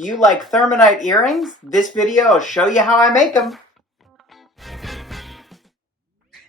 Do you like Thurmanite earrings? This video will show you how I make them.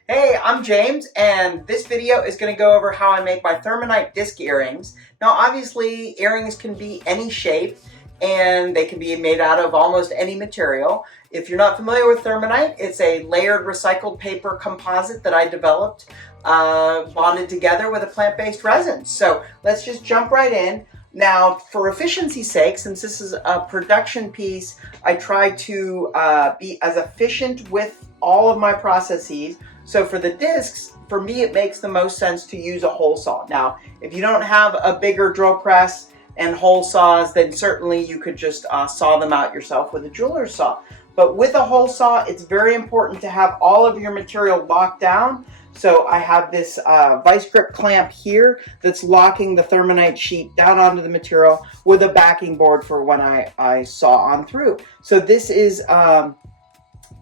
Hey, I'm James, and this video is going to go over how I make my Thurmanite disc earrings. Now, obviously, earrings can be any shape, and they can be made out of almost any material. If you're not familiar with Thurmanite, it's a layered recycled paper composite that I developed, bonded together with a plant-based resin. So let's just jump right in. Now, for efficiency's sake, since this is a production piece, I try to be as efficient with all of my processes. So for the discs, for me, it makes the most sense to use a hole saw. Now, if you don't have a bigger drill press and hole saws, then certainly you could just saw them out yourself with a jeweler's saw. But with a hole saw, it's very important to have all of your material locked down. So I have this vice grip clamp here that's locking the Thurmanite sheet down onto the material with a backing board for when I saw on through. So this is an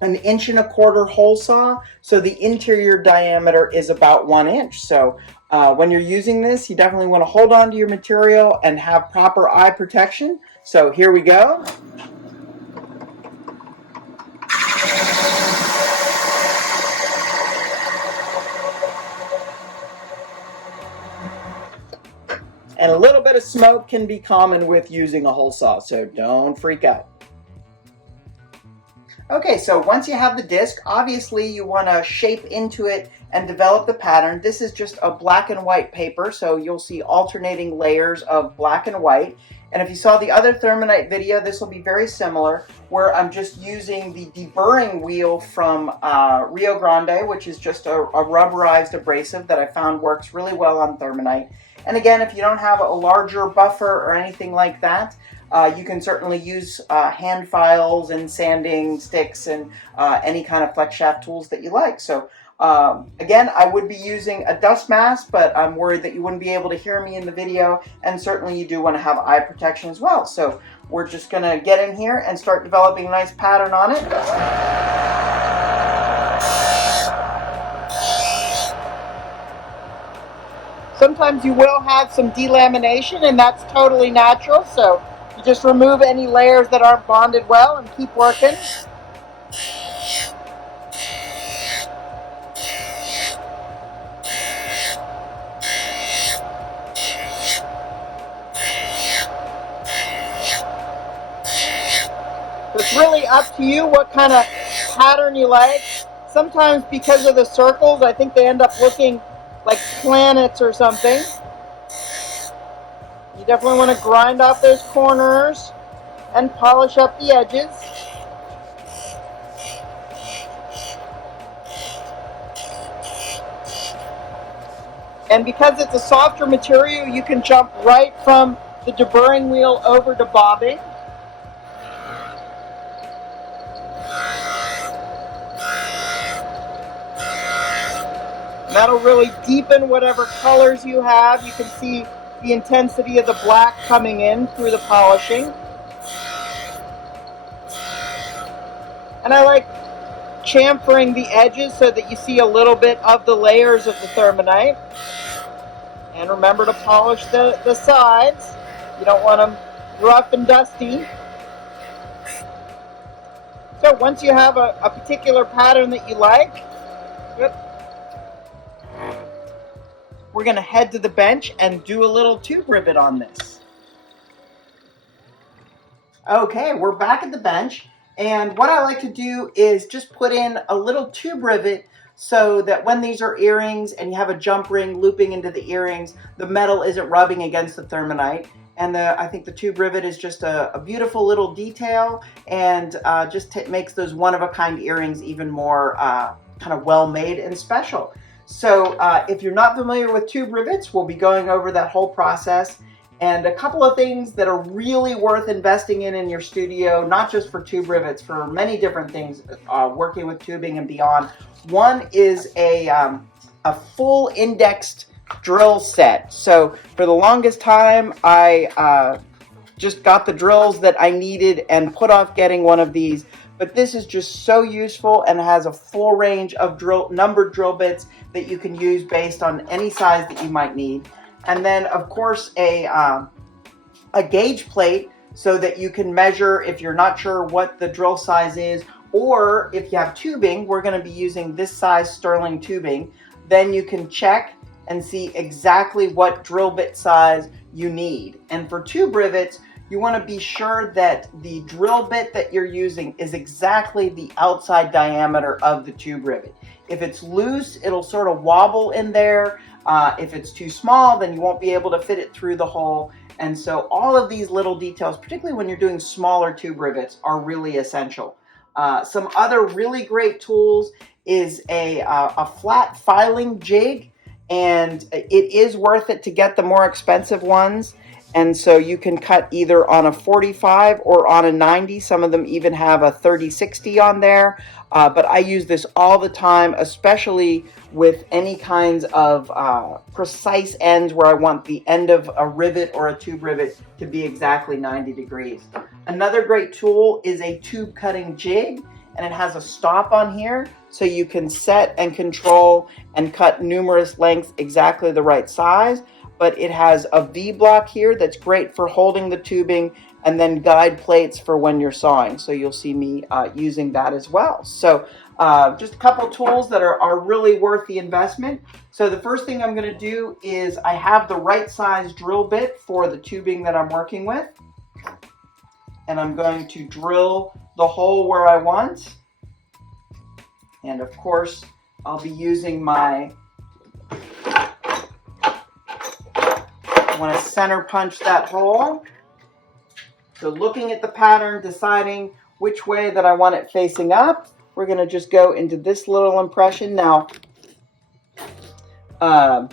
1.25 inch hole saw, so the interior diameter is about 1 inch. So when you're using this, you definitely want to hold on to your material and have proper eye protection. So here we go. And a little bit of smoke can be common with using a hole saw, so don't freak out. Okay, so once you have the disc, obviously you want to shape into it and develop the pattern. This is just a black and white paper, so you'll see alternating layers of black and white. And if you saw the other Thurmanite video, this will be very similar, where I'm just using the deburring wheel from Rio Grande, which is just a rubberized abrasive that I found works really well on Thurmanite. And again, if you don't have a larger buffer or anything like that, you can certainly use hand files and sanding sticks and any kind of flex shaft tools that you like. So again, I would be using a dust mask, but I'm worried that you wouldn't be able to hear me in the video, and certainly you do want to have eye protection as well. So we're just going to get in here and start developing a nice pattern on it. Sometimes you will have some delamination, and that's totally natural, so you just remove any layers that aren't bonded well and keep working. It's really up to you what kind of pattern you like. Sometimes because of the circles, I think they end up looking like planets or something. You definitely want to grind off those corners and polish up the edges. And because it's a softer material, you can jump right from the deburring wheel over to bobbing. That'll really deepen whatever colors you have. You can see the intensity of the black coming in through the polishing. And I like chamfering the edges so that you see a little bit of the layers of the Thurmanite. And remember to polish the sides. You don't want them rough and dusty. So once you have a particular pattern that you like, we're going to head to the bench and do a little tube rivet on this. Okay, we're back at the bench, and what I like to do is just put in a little tube rivet so that when these are earrings and you have a jump ring looping into the earrings, the metal isn't rubbing against the Thurmanite. And I think the tube rivet is just a beautiful little detail, and just makes those one-of-a-kind earrings even more kind of well-made and special. So if you're not familiar with tube rivets, we'll be going over that whole process. And a couple of things that are really worth investing in your studio, not just for tube rivets, for many different things, working with tubing and beyond. One is a full indexed drill set. So for the longest time, I just got the drills that I needed and put off getting one of these. But this is just so useful and has a full range of numbered drill bits that you can use based on any size that you might need. And then, of course, a gauge plate so that you can measure if you're not sure what the drill size is, or if you have tubing, we're going to be using this size sterling tubing, then you can check and see exactly what drill bit size you need. And for tube rivets, you want to be sure that the drill bit that you're using is exactly the outside diameter of the tube rivet. If it's loose, it'll sort of wobble in there. If it's too small, then you won't be able to fit it through the hole. And so all of these little details, particularly when you're doing smaller tube rivets, are really essential. Some other really great tools is a flat filing jig, and it is worth it to get the more expensive ones. And so you can cut either on a 45 or on a 90. Some of them even have a 30-60 on there. But I use this all the time, especially with any kinds of precise ends where I want the end of a rivet or a tube rivet to be exactly 90 degrees. Another great tool is a tube cutting jig, and it has a stop on here so you can set and control and cut numerous lengths exactly the right size. But it has a V block here that's great for holding the tubing, and then guide plates for when you're sawing. So you'll see me using that as well. So just a couple tools that are really worth the investment. So the first thing I'm going to do is I have the right size drill bit for the tubing that I'm working with. And I'm going to drill the hole where I want. And of course, I'll be using my, I want to center punch that hole. So looking at the pattern, deciding which way that I want it facing up, we're going to just go into this little impression. Now, Thurmanite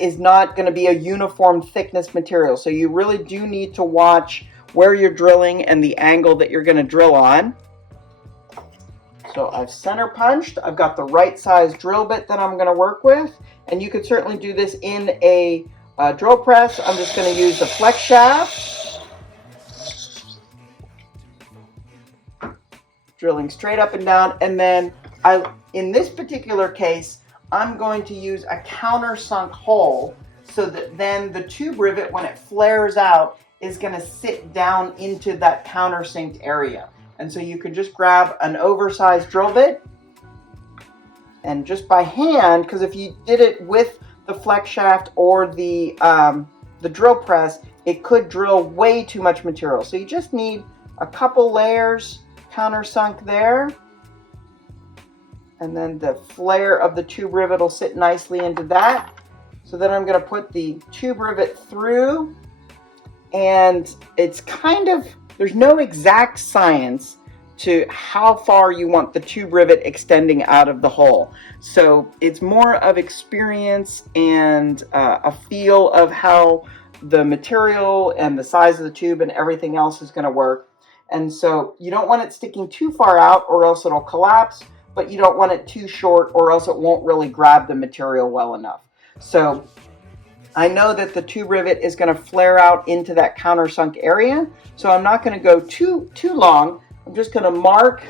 is not going to be a uniform thickness material, so you really do need to watch where you're drilling and the angle that you're going to drill on. So I've center punched. I've got the right size drill bit that I'm going to work with, and you could certainly do this in a drill press. I'm just going to use the flex shaft, drilling straight up and down, and then in this particular case, I'm going to use a countersunk hole so that then the tube rivet, when it flares out, is going to sit down into that countersunked area. And so you could just grab an oversized drill bit, and just by hand, because if you did it with the flex shaft or the drill press, it could drill way too much material. So you just need a couple layers countersunk there, and then the flare of the tube rivet will sit nicely into that. So then I'm going to put the tube rivet through, and it's kind of, there's no exact science to how far you want the tube rivet extending out of the hole. So it's more of experience and a feel of how the material and the size of the tube and everything else is going to work. And so you don't want it sticking too far out or else it'll collapse, but you don't want it too short or else it won't really grab the material well enough. So I know that the tube rivet is going to flare out into that countersunk area, so I'm not going to go too long. I'm just going to mark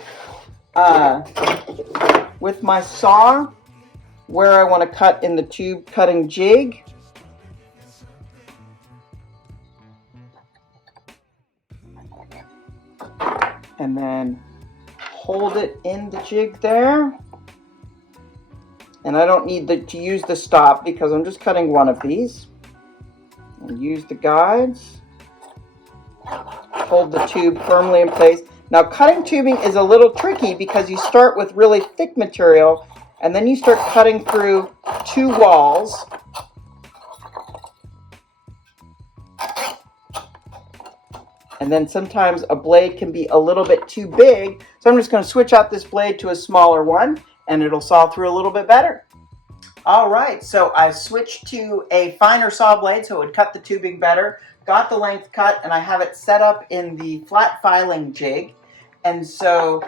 with my saw where I want to cut in the tube cutting jig. And then hold it in the jig there. And I don't need to use the stop because I'm just cutting one of these. And use the guides. Hold the tube firmly in place. Now, cutting tubing is a little tricky because you start with really thick material and then you start cutting through two walls. And then sometimes a blade can be a little bit too big. So I'm just going to switch out this blade to a smaller one, and it'll saw through a little bit better. All right, so I switched to a finer saw blade so it would cut the tubing better. Got the length cut, and I have it set up in the flat filing jig. And so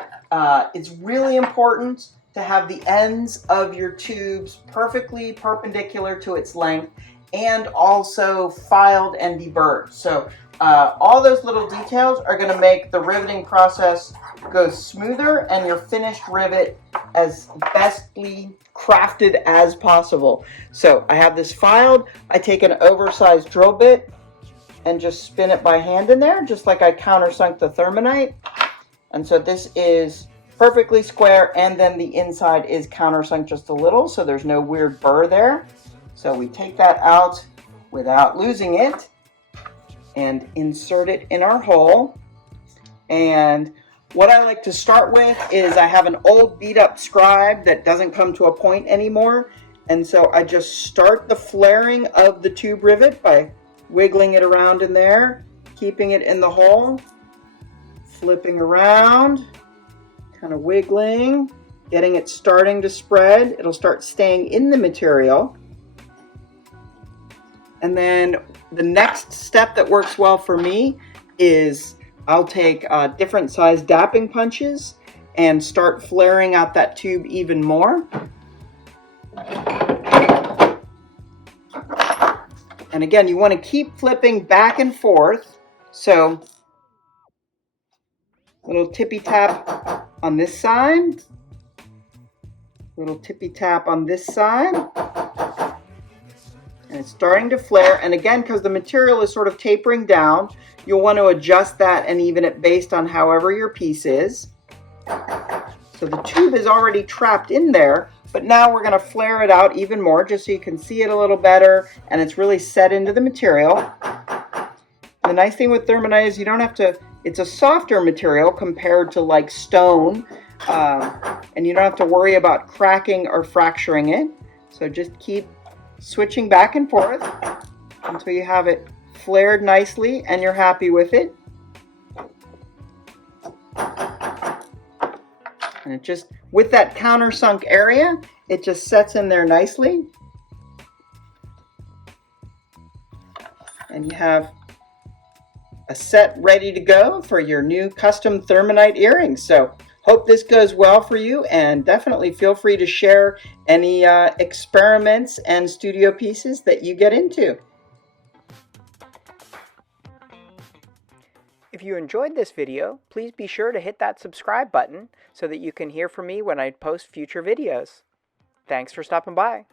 it's really important to have the ends of your tubes perfectly perpendicular to its length and also filed and deburred. So all those little details are going to make the riveting process go smoother and your finished rivet as bestly crafted as possible. So I have this filed. I take an oversized drill bit and just spin it by hand in there, just like I countersunk the Thurmanite. And so this is perfectly square, and then the inside is countersunk just a little, so there's no weird burr there. So we take that out without losing it and insert it in our hole. And what I like to start with is I have an old beat up scribe that doesn't come to a point anymore. And so I just start the flaring of the tube rivet by wiggling it around in there, keeping it in the hole, flipping around, kind of wiggling, getting it starting to spread. It'll start staying in the material. And then the next step that works well for me is I'll take different size dapping punches and start flaring out that tube even more. And again, you want to keep flipping back and forth. So little tippy tap on this side, little tippy tap on this side. And it's starting to flare. And again, because the material is sort of tapering down, you'll want to adjust that and even it based on however your piece is. So the tube is already trapped in there, but now we're going to flare it out even more just so you can see it a little better and it's really set into the material. The nice thing with Thurmanite is you don't have to, it's a softer material compared to like stone, and you don't have to worry about cracking or fracturing it. So just keep switching back and forth until you have it flared nicely and you're happy with it. And it just, with that countersunk area, it just sets in there nicely. And you have a set ready to go for your new custom Thurmanite earrings. So hope this goes well for you, and definitely feel free to share any experiments and studio pieces that you get into. If you enjoyed this video, please be sure to hit that subscribe button so that you can hear from me when I post future videos. Thanks for stopping by.